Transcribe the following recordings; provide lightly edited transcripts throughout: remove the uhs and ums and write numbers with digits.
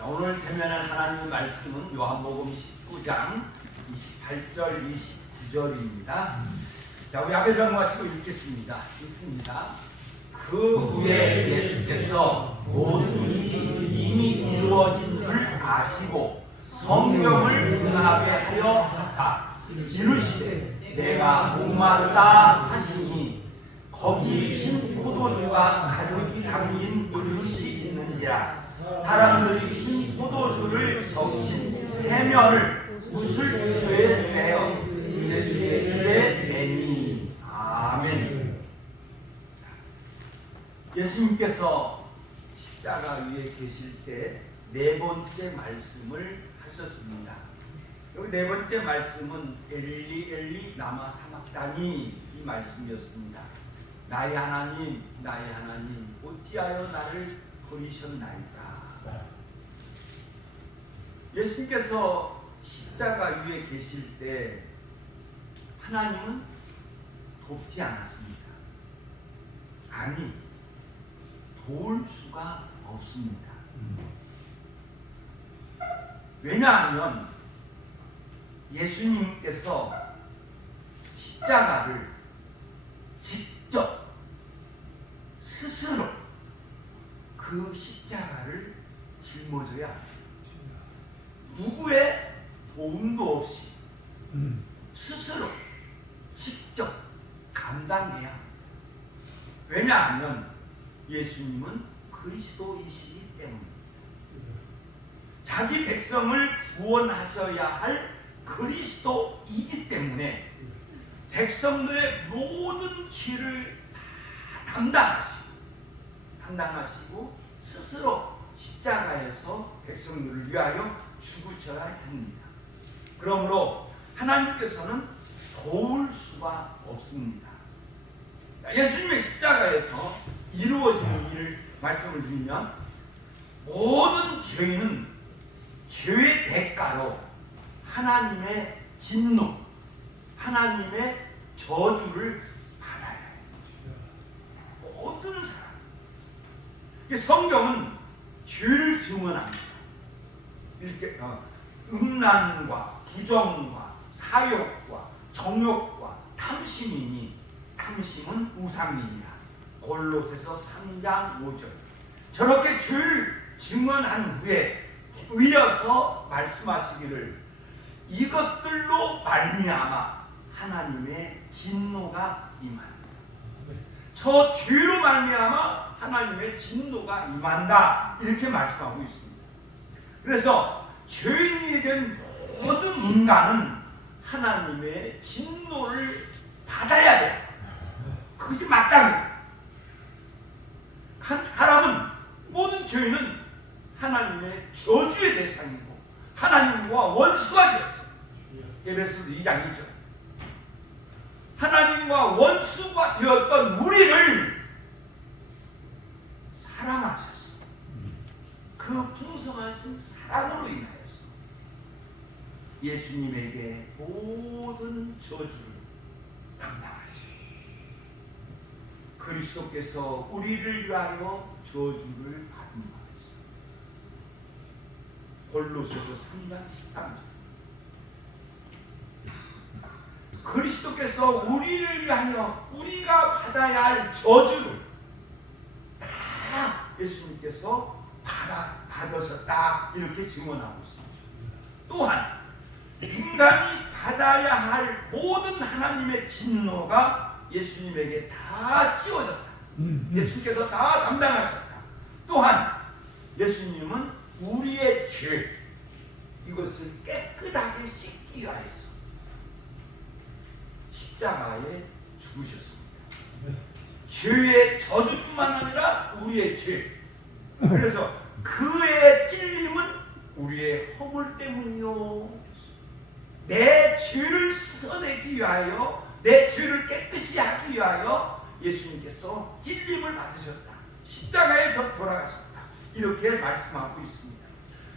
자, 오늘 대면할 하나님의 말씀은 요한복음 19장 28절 29절입니다. 자, 우리 앞에 정하시고 읽겠습니다. 그 후에 예수께서 모든 일이 이미 이루어진 줄 아시고 성경을 응하게 하려 하사 이르시되 내가 목마르다 하시니 거기 신 포도주가 가득히 담긴 그릇이 있는지라 사람들이 신 포도주를 덮친 해면을 무술주에 내어 예수의 입에 대니. 아멘. 예수님께서 십자가 위에 계실 때 네 번째 말씀을 하셨습니다. 여기 네 번째 말씀은 엘리 엘리 라마 사박다니 이 말씀이었습니다. 나의 하나님 나의 하나님 어찌하여 나를 버리셨나이까. 예수님께서 십자가 위에 계실 때 하나님은 돕지 않았습니다. 아니, 도울 수가 없습니다. 왜냐하면 예수님께서 십자가를 직접 스스로 그 십자가를 짊어져야 합니다. 누구의 도움도 없이 스스로 직접 감당해야 합니다. 왜냐하면 예수님은 그리스도이시기 때문입니다. 자기 백성을 구원하셔야 할 그리스도이기 때문에 백성들의 모든 죄를 다 담당하시고 스스로 십자가에서 백성들을 위하여 죽으셔야 합니다. 그러므로 하나님께서는 도울 수가 없습니다. 예수님의 십자가에서 이루어지는 일을 말씀을 드리면 모든 죄인은 죄의 대가로 하나님의 진노, 하나님의 저주를 받아야 해요. 모든 사람. 성경은 죄를 증언합니다. 이렇게 음란과 부정과 사욕과 정욕과 탐심이니 탐심은 우상이니라. 골로새서 3장 5절. 저렇게 죄를 증언한 후에 이어서 말씀하시기를 이것들로 말미암아 하나님의 진노가 임한다. 저 죄로 말미암아 하나님의 진노가 임한다. 이렇게 말씀하고 있습니다. 그래서 죄인이 된 모든 인간은 하나님의 진노를 받아야 돼요. 그것이 마땅해요. 한 사람은 모든 죄인은 하나님의 저주의 대상이고 하나님과 원수가 되었어요. 에베소서 2장 2절. 하나님과 원수가 되었던 우리를 사랑하셨어요. 그 풍성하신 사랑으로 인하여서 예수님에게 모든 저주를 담당하시고 그리스도께서 우리를 위하여 저주를 받은 것입니다. 골로새서 3장 13절. 그리스도께서 우리를 위하여 우리가 받아야 할 저주를 다 예수님께서 받으셨다. 이렇게 증언하고 있습니다. 또한 인간이 받아야 할 모든 하나님의 진노가 예수님에게 다 씌워졌다. 예수님께서 다 담당하셨다. 또한 예수님은 우리의 죄 이것을 깨끗하게 씻기 위하여서 십자가에 죽으셨습니다. 죄의 저주뿐만 아니라 우리의 죄. 그래서 그의 찔림은 우리의 허물 때문이요. 내 죄를 씻어내기 위하여 내 죄를 깨끗이 하기 위하여 예수님께서 찔림을 받으셨다. 십자가에서 돌아가셨다. 이렇게 말씀하고 있습니다.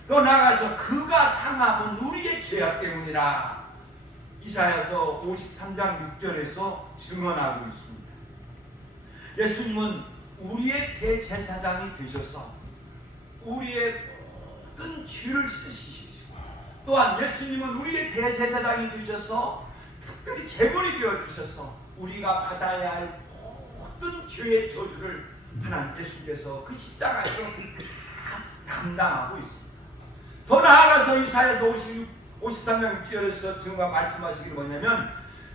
또 나아가서 그가 상함은 우리의 죄악 때문이라. 이사야서 53장 6절에서 증언하고 있습니다. 예수님은 우리의 대제사장이 되셔서 우리의 모든 죄를 씻으시고, 또한 예수님은 우리의 대제사장이 되셔서 특별히 제물이 되어 주셔서 우리가 받아야 할 모든 죄의 저주를 하나님 예수님께서 그 십자가에서 다 담당하고 있습니다. 더 나아가서 이사야서 53장 6절에서 지금과 말씀하시길 뭐냐면,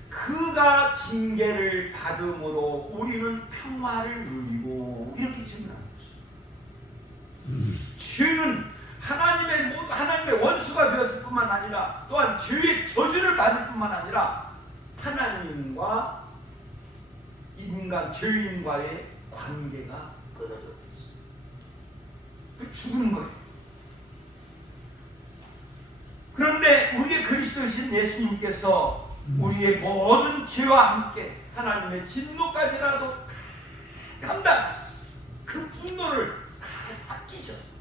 그가 징계를 받음으로 우리는 평화를 누리고, 이렇게 증언하고 있습니다. 죄는 하나님의 원수가 되었을 뿐만 아니라, 또한 죄의 저주를 받을 뿐만 아니라 하나님과 인간 죄인과의 관계가 끊어져 있어요. 그 죽는 거예요. 그런데 우리의 그리스도이신 예수님께서 우리의 모든 죄와 함께 하나님의 진노까지라도 감당하셨어요. 그 분노를 다 삭히셨어요.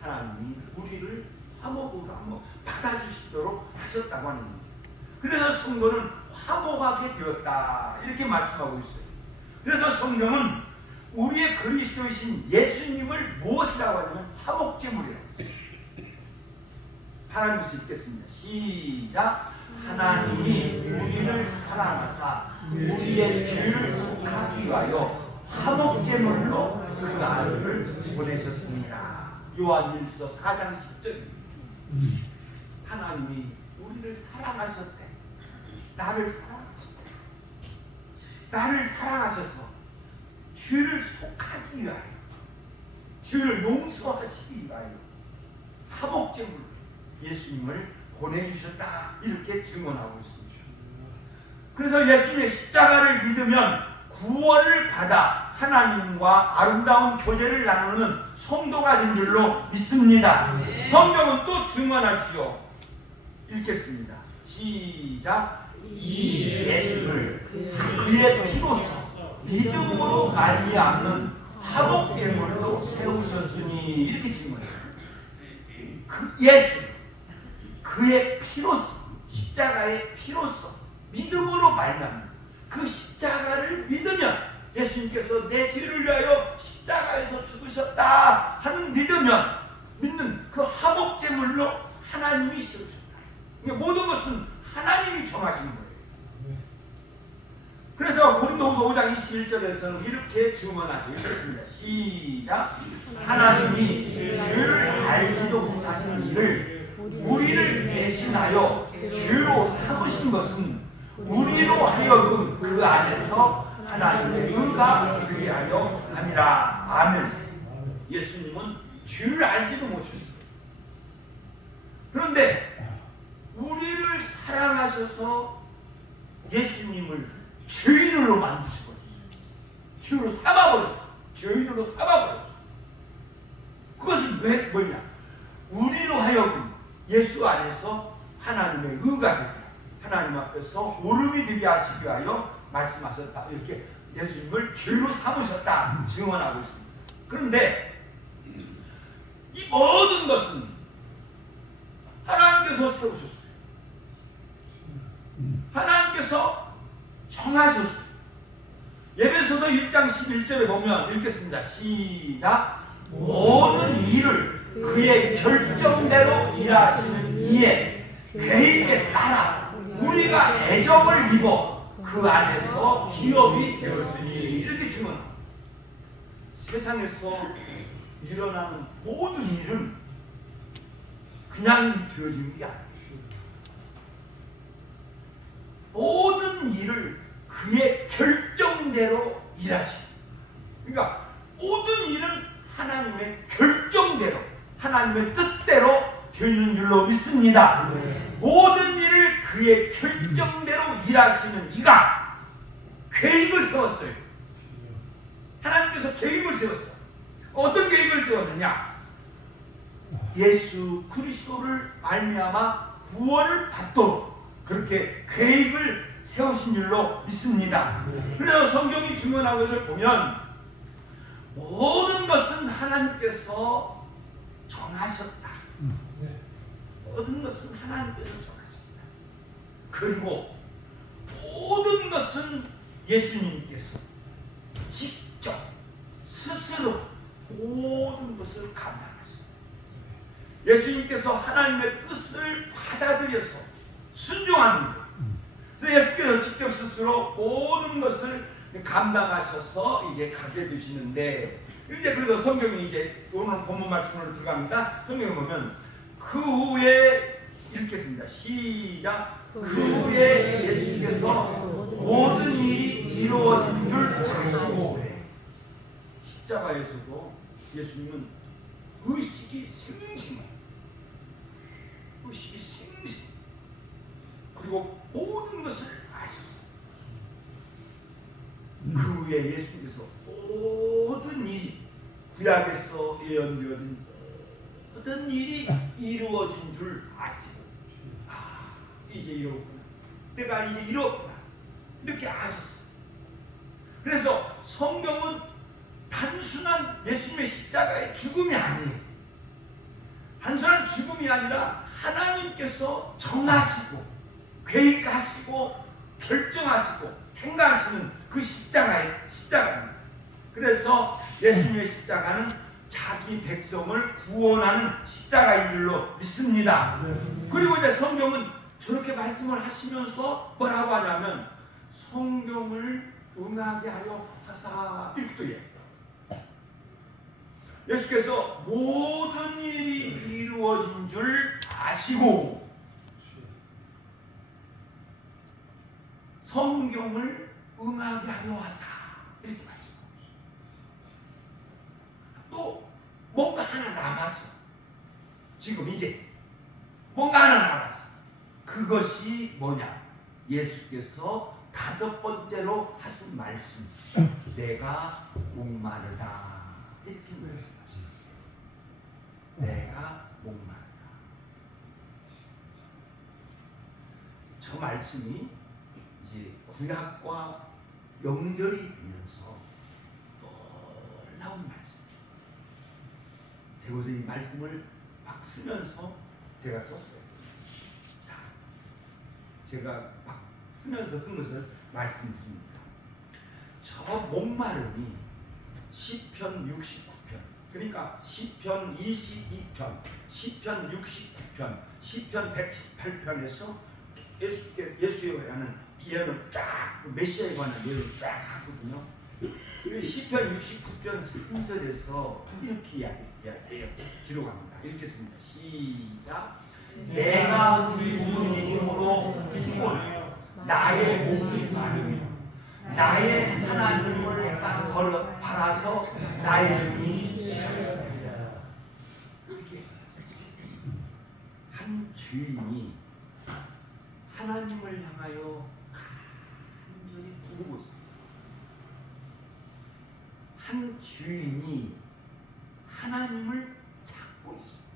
하나님이 우리를 화목으로 한번 받아주시도록 하셨다고 하는 겁니다. 그래서 성도는 화목하게 되었다, 이렇게 말씀하고 있어요. 그래서 성경은 우리의 그리스도이신 예수님을 무엇이라고 하냐면 화목제물이라고 해요. 하나님 읽겠습니다. 시작. 하나님이 우리를 사랑하사 우리의 죄를 속하기 위하여 화목제물로 그 아들을 보내셨습니다. 요한일서 4장 10절입니다. 하나님이 우리를 사랑하셨대. 나를 사랑하셔서 죄를 속하기 위하여, 죄를 용서하시기 위하여 화목제물로 예수님을 보내주셨다, 이렇게 증언하고 있습니다. 그래서 예수님의 십자가를 믿으면 구원을 받아 하나님과 아름다운 교제를 나누는 성도가 된 줄로 믿습니다. 성경은 또 증언하지요. 읽겠습니다. 시작. 이 예수를 그의 피로써 믿음으로 말미암는 화목제물로 세우셨으니, 이렇게 증언해요. 그 예수, 그의 피로써, 십자가의 피로써 믿음으로 말미암는 그 십자가를 믿으면, 예수님께서 내 죄를 위하여 십자가에서 죽으셨다 하는 믿는 그 화목제물로 하나님이 세우셨다. 모든 것은 하나님이 정하시는 거예요. 그래서 고린도후서 5장 21절에서는 이렇게 증언하죠. 읽겠습니다. 시작. 하나님이 죄를 알지도 못하신 이를 우리를 대신하여 죄로 삼으신 것은 우리로 하여금 그 안에서 하나님의 의가 되게 하려 함이라. 아멘. 예수님은 죄를 알지도 못했어요. 그런데 우리를 사랑하셔서 예수님을 죄인으로 만드셔버렸어요. 죄로 삼아버렸어요. 죄인으로 삼아버렸어요. 그것은 왜 뭐냐? 우리로 하여금 예수 안에서 하나님의 의가 되게, 하나님 앞에서 오름이 되게 하시기 위하여 말씀하셨다, 이렇게 예수님을 죄로 삼으셨다 증언하고 있습니다. 그런데 이 모든 것은 하나님께서 세우셨어요. 하나님께서 정하셨어요. 에베소서 1장 11절에 보면 읽겠습니다. 시작. 모든 일을 그의 결정대로 일하시는 이의 계획에 따라 우리가 애정을 입어 그 안에서 기업이 되었으니, 이렇게 증언합니다. 세상에서 일어나는 모든 일은 그냥 되어지는 게 아니에요. 모든 일을 그의 결정대로 일하시고, 그러니까 모든 일은 하나님의 결정대로, 하나님의 뜻대로 되는 줄로 믿습니다. 모든 일을 그의 결정대로 일하시는 이가 계획을 세웠어요. 하나님께서 계획을 세웠어요. 어떤 계획을 세웠느냐? 예수 그리스도를 말미암아 구원을 받도록 그렇게 계획을 세우신 줄로 믿습니다. 그래서 성경이 증언한 것을 보면 모든 것은 하나님께서 정하셨다. 모든 것은 하나님께서 정하셨다. 그리고 모든 것은 예수님께서 직접 스스로 모든 것을 감당하셨다. 예수님께서 하나님의 뜻을 받아들여서 순종합니다. 그래서 예수께서 직접 스스로 모든 것을 감당하셔서 이제 가게 되시는데, 이제 그래서 성경이 이제 오늘 본문 말씀으로 들어갑니다. 성경에 보면 그 후에 읽겠습니다. 시작. 그 후에 예수께서 모든 일이 이루어진 줄 아시고. 십자가에서도 예수님은 의식이 생생해요. 의식이 생생. 그리고 모든 것을 아셨어요. 그 후에 예수님께서 모든 일이, 구약에서 예언되어진 모든 일이 이루어진 줄 아시고, 이제 이렇구나, 내가 이제 이렇구나, 이렇게 아셨어요. 그래서 성경은 단순한 예수님의 십자가의 죽음이 아니에요. 단순한 죽음이 아니라 하나님께서 정하시고 계획하시고 결정하시고 행하시는 그 십자가입니다. 그래서 예수님의 십자가는 자기 백성을 구원하는 십자가인 줄로 믿습니다. 그리고 이제 성경은 저렇게 말씀을 하시면서 뭐라고 하냐면 성경을 응하게 하려 하사, 이렇게 또 해요. 예수께서 모든 일이 이루어진 줄 아시고 성경을 응하게 하려 하사, 이렇게 말씀합니다. 또 뭔가 하나 남았어. 지금 이제 뭔가 하나 남았어. 그것이 뭐냐? 예수께서 5번째로 하신 말씀, 내가 목마르다, 이렇게 말씀하셨어요. 내가 목마르다. 저 말씀이 이제 구약과 연결이 되면서 놀라운 말씀. 제가 이 말씀을 막 쓰면서 제가 썼어요. 자, 제가 막 쓰면서 쓴 것을 말씀드립니다. 저 목마름이 시편 69편, 그러니까 시편 22편, 시편 69편, 시편 118편에서 예수에 관한 예언을 쫙, 메시아에 관한 예언을 쫙 하거든요. 시편 69편 3절에서 이렇게 기록합니다. 읽겠습니다. 시작. 내가 무진 힘으로 피곤하여 나의 목이 마르며 나의 하나님을 바라서 나의 눈이 시려다. 이렇게 한 죄인이 하나님을 향하여 간절히 부르고 있습니다. 한 죄인이 하나님을 찾고 있습니다.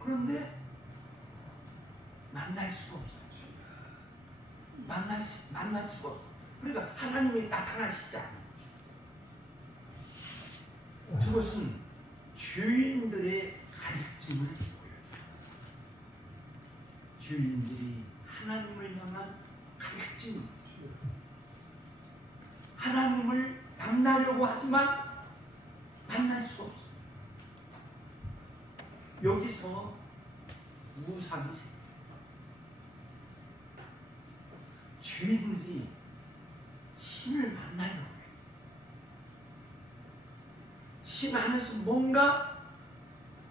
그런데 만날 수가 없어요. 만날 수가 없어요. 그러니까 하나님이 나타나시지 않는 거죠. 저것은 죄인들의 가르침을 보여줘요. 죄인들이 하나님을 향한 가르침이 있어요. 하나님을 만나려고 하지만 만날 수가 없어요. 여기서 우상이 생겨요. 죄인들이 신을 만나려고 해요. 신 안에서 뭔가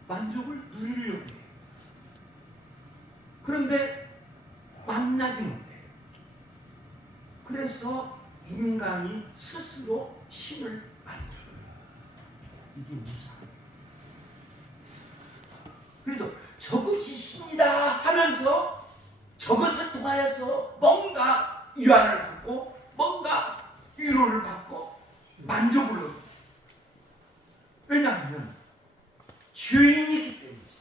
만족을 누리려고 해요. 그런데 만나지 못해요. 그래서 인간이 스스로 신을 만들어요. 이게 우상이에요. 그래서 저것이 신이다 하면서 저것을 통하여서 뭔가 위안을 받고 뭔가 위로를 받고 만족을 얻어요. 왜냐하면 죄인이기 때문이죠.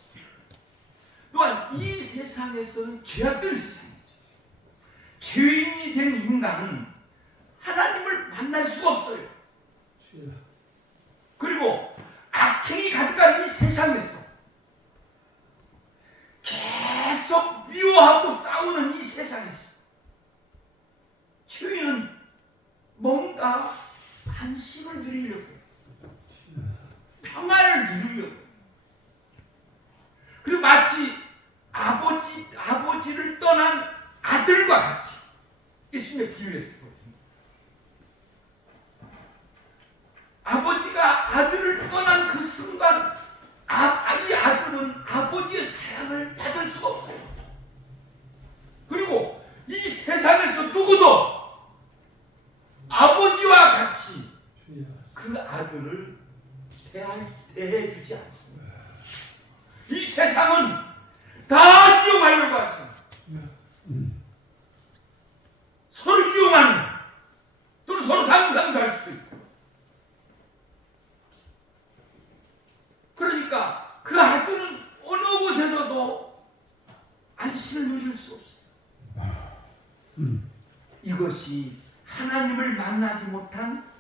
또한 이 세상에서는 죄악된 세상이죠. 죄인이 된 인간은 하나님을 만날 수가 없어요. 그리고 악행이 가득한 이 세상에서 계속 미워하고 싸우는 이 세상에서 죄인은 뭔가 안심을 누리려고, 평안을 누리려고, 그리고 마치 아버지를 떠난 아들과 같이 예수님의 비유에서 보여줍니다. 아버지가 아들을 떠난 그 순간 이 아들은 아버지의 사랑을 받을 수가 없어요. 그리고 이 세상에서 누구도 아버지와 같이 그 아들을 대해주지 않습니다. 이 세상은 다 이용하려고 하죠. 서로 이용하는, 또는 서로 상상할 수도 있고. 그러니까 그 아들은 어느 곳에서도 안식을 누릴 수 없어요. 이것이 하나님을 만나지 못한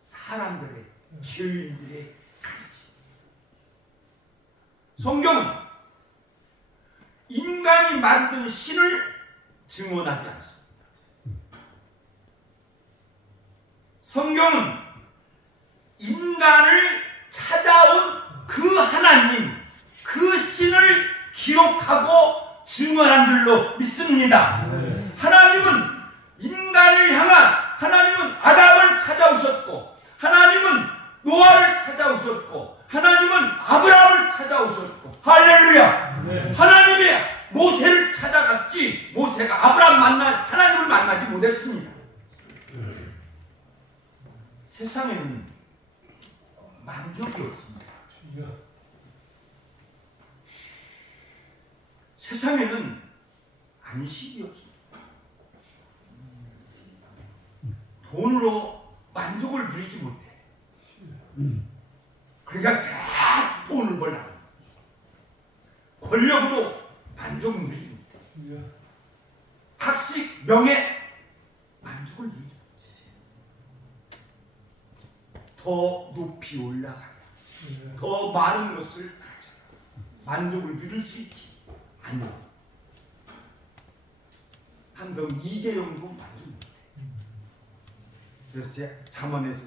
사람들의, 죄인들의 가르침. 성경은 인간이 만든 신을 증언하지 않습니다. 성경은 인간을 찾아온 그 하나님, 그 신을 기록하고 증언한 줄로 믿습니다. 하나님은 인간을 향한, 하나님은 아담을 찾아오셨고, 하나님은 노아를 찾아오셨고, 하나님은 아브라함을 찾아오셨고, 할렐루야! 하나님이 모세를 찾아갔지, 모세가 하나님을 만나지 못했습니다. 세상에는 만족이 없습니다. 세상에는 안식이 없습니다. 돈으로 만족을 누리지 못해. 그러니까 계속 돈을 벌라. 권력으로 만족을 누리지 못해. 학식, 명예, 만족을 누리지 못해. 더 높이 올라가야, 더 많은 것을 가져 만족을 누릴 수 있지. 아니요. 함성 이재용도 만족 못해. 그래서 제 잠언에서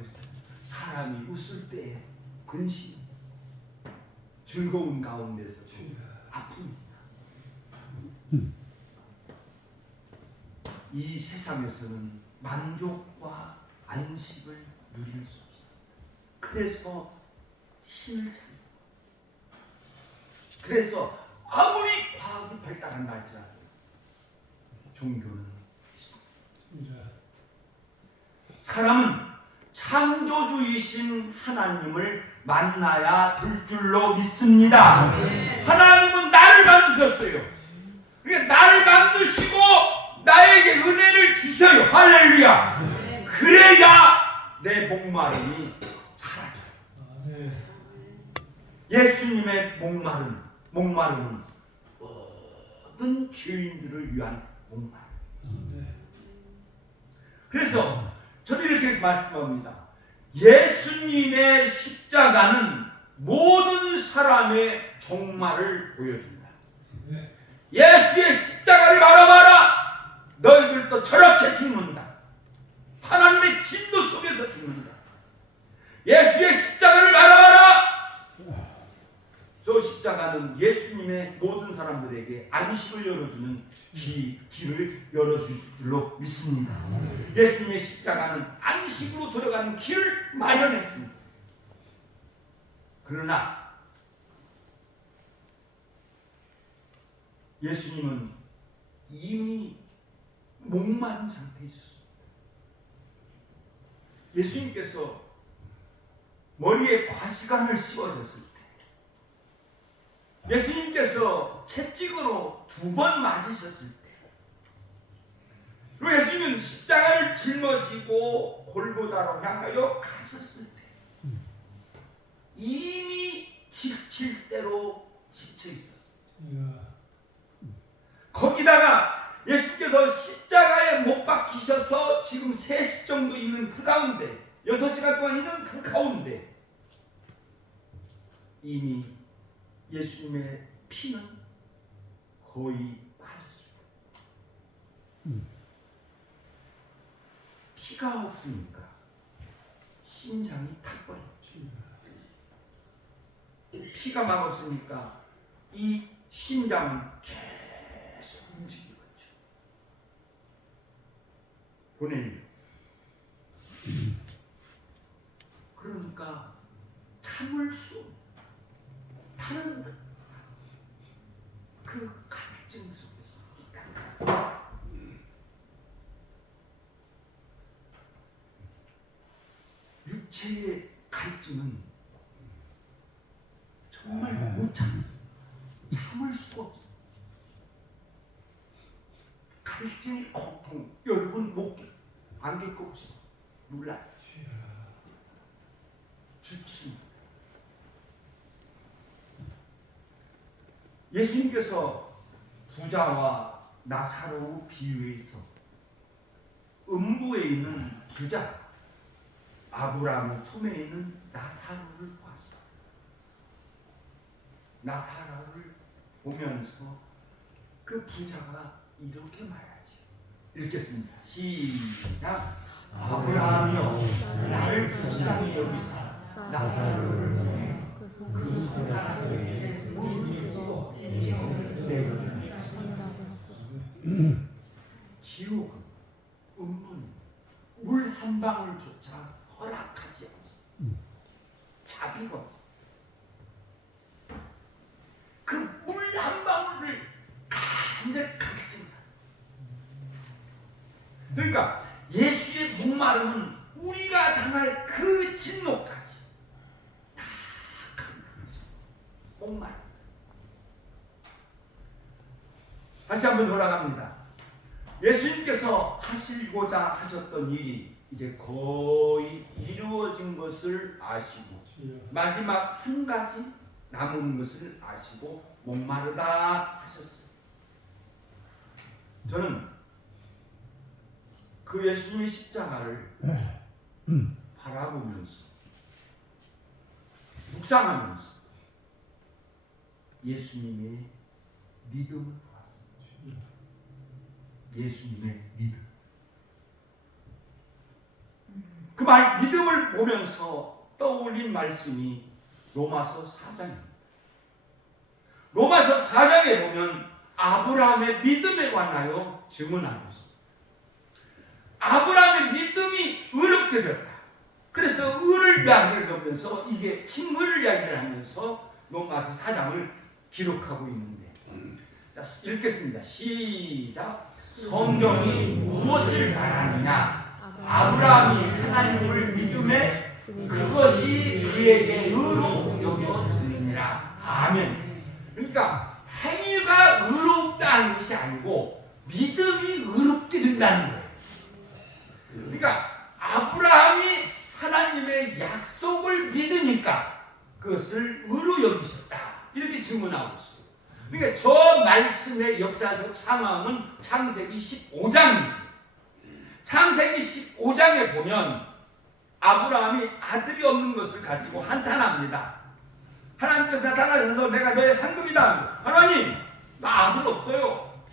사람이 웃을 때 근심, 즐거운 가운데서 아픕니다. 이 세상에서는 만족과 안식을 누릴 수 없어요. 그래서 신을 찾는, 그래서 아무리 과학이 발달한다 할지라도 종교는 사람은 창조주이신 하나님을 만나야 될 줄로 믿습니다. 하나님은 나를 만드셨어요. 그러니까 나를 만드시고 나에게 은혜를 주셔요. 할렐루야. 그래야 내 목마름이 사라져요. 예수님의 목마름은 모든 죄인들을 위한 목마름. 그래서 저는 이렇게 말씀합니다. 예수님의 십자가는 모든 사람의 종말을 보여준다. 예수의 십자가를 바라봐라. 너희들도 저렇게 죽는다. 하나님의 진노 속에서 죽는다. 예수의 십자가를 바라봐라. 저 십자가는 예수님의 모든 사람들에게 안식을 열어주는 길을 열어줄 줄로 믿습니다. 예수님의 십자가는 안식으로 들어가는 길을 마련해 줍니다. 그러나 예수님은 이미 목마른 상태에 있었습니다. 예수님께서 머리에 과시관을 씌워졌을 때, 예수님께서 채찍으로 2번 맞으셨을 때, 그리고 예수님은 십자가를 짊어지고 골고다로 향하여 가셨을 때 이미 지칠 대로 지쳐 있었어요. 거기다가 예수께서 십자가에 못 박히셔서 지금 3시 정도 있는 그 가운데, 6시간 동안 있는 그 가운데 이미 예수님의 피는 거의 빠졌어요. 피가 없으니까 심장이 탁 벌어요. 피가 막 없으니까 이 심장은 계속 움직이고 있죠. 보내요. 그러니까 참을 수 없다는 그 갈증 속에서 있다. 육체의 갈증은 정말 못 참았어요. 참을 수가 없어요. 갈증이 고통. 여러분 안 겪고 오셨어요? 몰라요. 주치. 예수님께서 부자와 나사로 비유해서 음부에 있는 부자 아브라함의 품에 있는 나사로를 보았어요. 나사로를 보면서 그 부자가 이렇게 말하지. 읽겠습니다. 시작. 아브라함이여 나를 불쌍히 여기사 나사로를 보내 그 손가락에 물이 부어 지옥은 음부는 물 한 방울조차 허락하지 않습니다. 자비가 그 물 한 방울을 간절하게 찐다. 그러니까 예수의 목마름은 우리가 당할 그 진노까지 다 감당해서 목마름. 다시 한번 돌아갑니다. 예수님께서 하시고자 하셨던 일이 이제 거의 이루어진 것을 아시고 마지막 한 가지 남은 것을 아시고 목마르다 하셨어요. 저는 그 예수님의 십자가를 바라보면서 묵상하면서 예수님의 믿음을 보았습니다. 예수님의 믿음. 그 믿음을 보면서 떠올린 말씀이 로마서 4장입니다. 로마서 4장에 보면 아브라함의 믿음에 관하여 증언하고 있습니다. 아브라함의 믿음이 의롭게 되었다. 그래서 의를 이야기를 하면서 이게 칭의를 이야기를 하면서 로마서 4장을 기록하고 있는데, 자, 읽겠습니다. 시작. 성경이 무엇을 말하느냐? 아브라함이 하나님을 믿음에 그것이 그에게 의로 여겨지느니라. 아멘. 그러니까 행위가 의롭다는 것이 아니고 믿음이 의롭게 된다는 거예요. 그러니까 아브라함이 하나님의 약속을 믿으니까 그것을 의로 여기셨다. 이렇게 증언하고 있어요. 그러니까 저 말씀의 역사적 상황은 창세기 15장이죠. 창세기 15장에 보면 아브라함이 아들이 없는 것을 가지고 한탄합니다. 하나님께서 나타나셔서 내가 너의 상급이다. 하나님, 나 아들 없어요.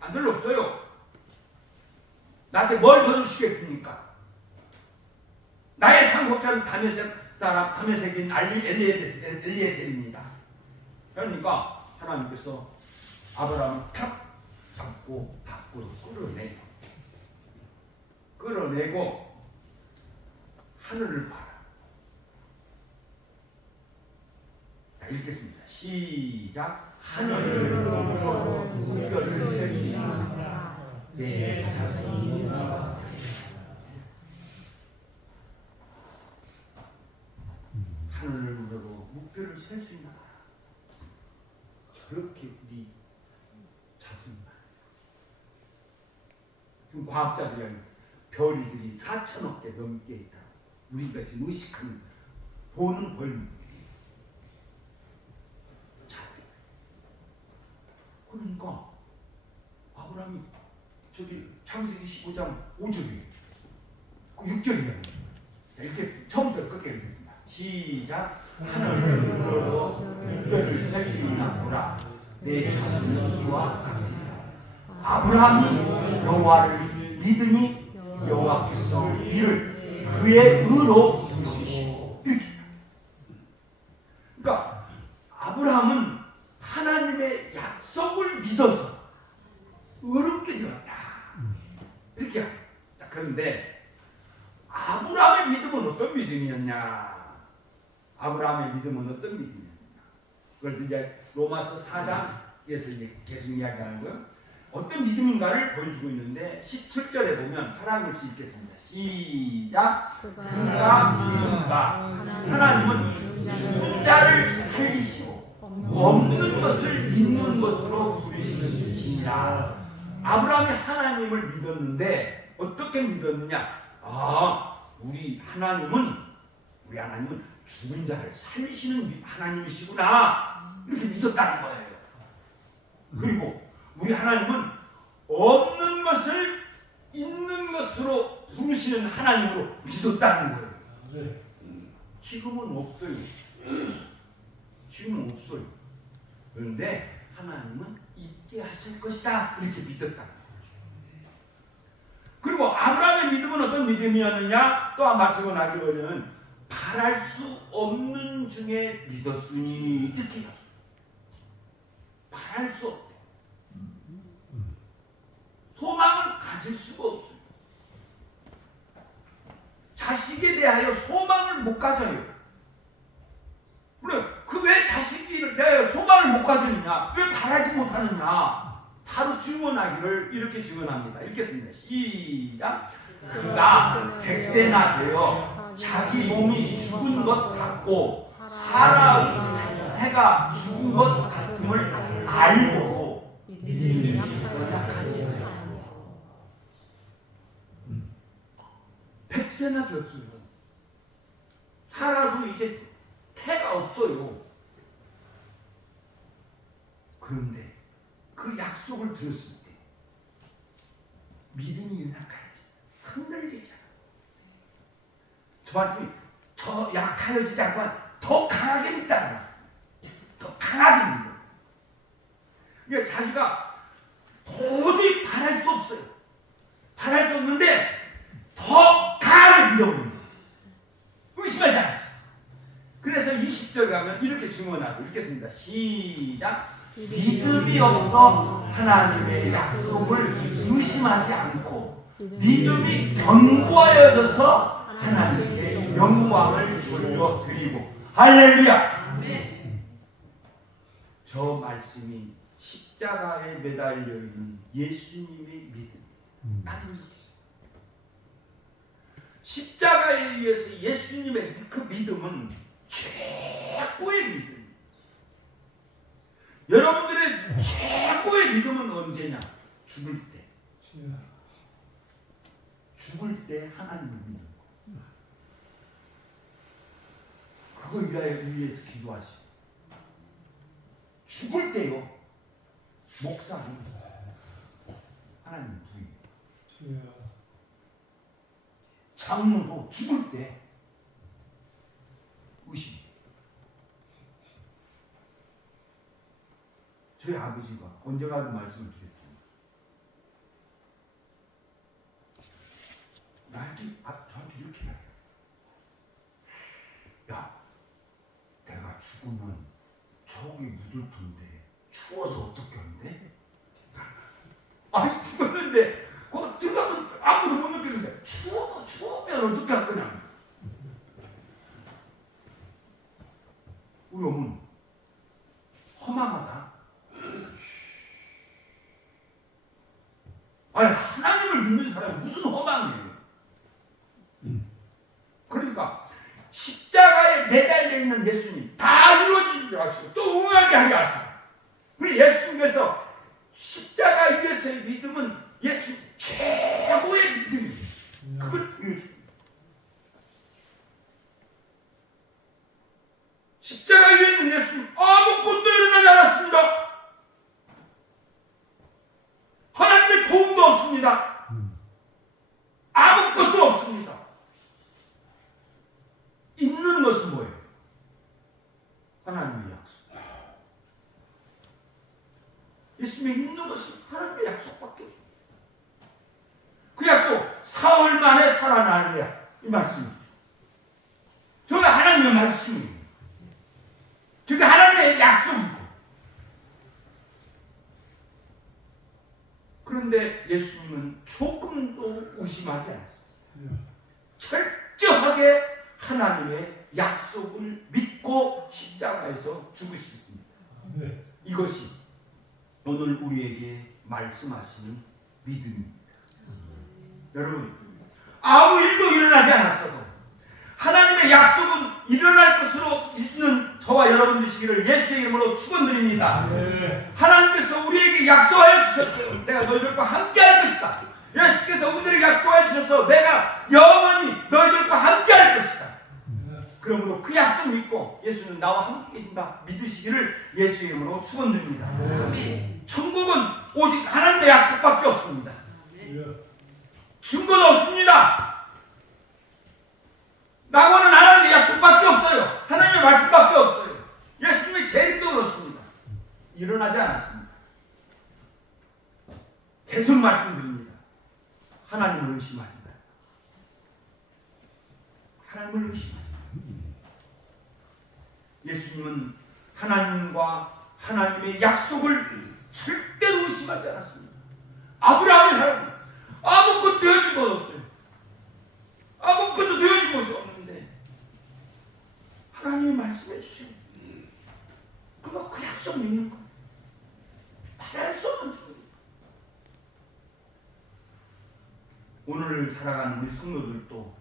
아들 없어요. 나한테 뭘 더 주시겠습니까? 나의 상속자는 다메섹인 엘리에셀입니다. 그러니까 하나님께서 아브라함을 탁 잡고 밖으로 끌어내고 하늘을 봐라. 자, 읽겠습니다. 시작. 하늘을 보고 물결을 세우니라 내 자손이 하늘을 우러러 물결을 셀 수 있나? 저렇게 우리 자손이 지금 과학자들이 별들이 4천억 개 넘게 있다. 우리가 지금 의식하는 보는 별들이 자기. 그러니까 아브라함이 저기 창세기 15장 5절이에요. 그 6절이에요. 이렇게 처음부터 끝까지 읽겠습니다. 시작. 하늘을 우러러 물결을 펼치나 보라. 내 자손이 이와 같으리라. 아브라함이 여호와를 믿으니 여호와께서 이를 그의 의로 여기시고. 그러니까 아브라함은 하나님의 약속을 믿어서 어렵게 되었다. 이렇게. 자, 그런데 아브라함의 믿음은 어떤 믿음이었냐? 아브라함의 믿음은 어떤 믿음이었냐? 그래서 이제 로마서 4장에서 이제 계속 이야기하는 거예요. 어떤 믿음인가를 보여주고 있는데 17절에 보면 하나님을 읽겠습니다. 시작. 그가 믿음과 하나님은 죽은 자를 살리시고 없는 것을 있는 것으로 부르시는 분이시니라. 아브라함이 하나님을 믿었는데 어떻게 믿었느냐? 우리 하나님은 죽은 자를 살리시는 하나님이시구나. 이렇게 믿었다는 거예요. 그리고 우리 하나님은 없는 것을 있는 것으로 부르시는 하나님으로 믿었다는 거예요. 지금은 없어요. 지금은 없어요. 그런데 하나님은 있게 하실 것이다. 이렇게 믿었다는 거죠. 그리고 아브라함의 믿음은 어떤 믿음이었느냐? 또한 마치고 나기 전에는 바랄 수 없는 중에 믿었으니 이렇게 해요. 바랄 수 없대. 소망을 가질 수가 없어요. 자식에 대하여 소망을 못 가져요. 그래, 왜 자식이 내 소망을 못 가지느냐? 왜 바라지 못하느냐? 바로 증언하기를 이렇게 증언합니다. 읽겠습니다. 시작. 그가 100세나 되어 자기 몸이 죽은 것 같고 살아온 해가 죽은 것 같음을 알고 믿음이 약하지. 100세나 되었어요. 살아도 이제 태가 없어요. 그런데 그 약속을 들었을 때 믿음이 연약하지 흔들리잖아. 저 말씀이 더 약하여지지 않고 더 강하게 믿다는 거야. 더 강하게 믿어. 그러니까 자기가 도저히 바랄 수 없어요. 바랄 수 없는데 더 강하게 믿어버립니다. 의심하지 않았어. 그래서 20절 가면 이렇게 증언하고 읽겠습니다. 시작. 믿음이 없어 하나님의 약속을 의심하지 않고 믿음이 견고하여져서 하나님께 영광을 돌려드리고. 할렐루야. 저 말씀이 십자가에 매달려 있는 예수님의 믿음. 십자가에 의해서 예수님의 그 믿음은 최고의 믿음. 여러분들의 최고의 믿음은 언제냐? 죽을 때. 죽을 때 하나님을 믿는 거. 그거 위해서 기도하시고. 죽을 때요. 목사는 하나님 부인. 장로도 죽을 때 의심. 저희 아버지가 언젠가도 말씀을 드렸죠. 저한테 이렇게 해요. 야, 내가 죽으면 저기 묻을 텐데 추워서 어떻게 한대? 아니 죽었는데 거기 들어가면 아무도 못 느끼는데 추우면 어떻게 할 거냐? 우리 어머니 허망하다. 아니 하나님을 믿는 사람이 무슨 허망이에요? 그러니까 십자가에 매달려 있는 예수님 다 이루어진 줄 아시고 또 응하게 하게 하시고. 그리고 예수님께서 십자가 위에서의 믿음은 예수 최고의 믿음이에요. 그걸 십자가 위에 있는 예수님 아무것도 일어나지 않았습니다. 하나님의 도움도 없습니다. 아무것도 없습니다. 있는 것은 뭐예요? 하나님의 약속. 예수님이 있는 것은 하나님의 약속밖에 없어요. 그 약속 사흘 만에 살아나리라 이 말씀이죠. 저게 하나님의 말씀이에요. 그런데 예수님은 조금도 의심하지 않았습니다. 철저하게 하나님의 약속을 믿고 십자가에서 죽으셨습니다. 이것이 오늘 우리에게 말씀하시는 믿음입니다. 여러분, 아무 일도 일어나지 않았어도 하나님의 약속은 일어날 것으로 믿는 저와 여러분 되시기를 예수의 이름으로 축원드립니다. 하나님께서 우리에게 약속하여 주셨어요. 내가 너희들과 함께 할 것이다. 예수께서 우리에게 약속하여 주셔서 내가 영원히 너희들과 함께 할 것이다. 그러므로 그 약속 믿고 예수는 나와 함께 계신다 믿으시기를 예수의 이름으로 축원드립니다. 천국은 오직 하나님의 약속밖에 없습니다. 증거도 없습니다. 낙원은 하나님의 약속밖에 없어요. 하나님의 말씀밖에 없어요. 예수님의 재림도 그렇습니다. 일어나지 않았습니다. 계속 말씀드립니다. 하나님을 의심하지 마요. 하나님을 의심하지 마요. 예수님은 하나님과 하나님의 약속을 절대로 의심하지 않았습니다. 아브라함의 삶은 아무것도 되어진 것 없어요. 아무것도 되어진 것이 없는데 하나님이 말씀해 주세요. 그럼 그 약속 믿는 거예요. 바랄 수 없는 거예요. 오늘 살아가는 우리 성도들도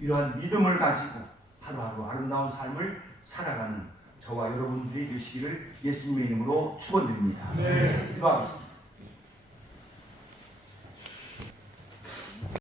이러한 믿음을 가지고 하루하루 아름다운 삶을 살아가는 저와 여러분들이 되시기를 예수님의 이름으로 축원드립니다. 기도하겠습니다.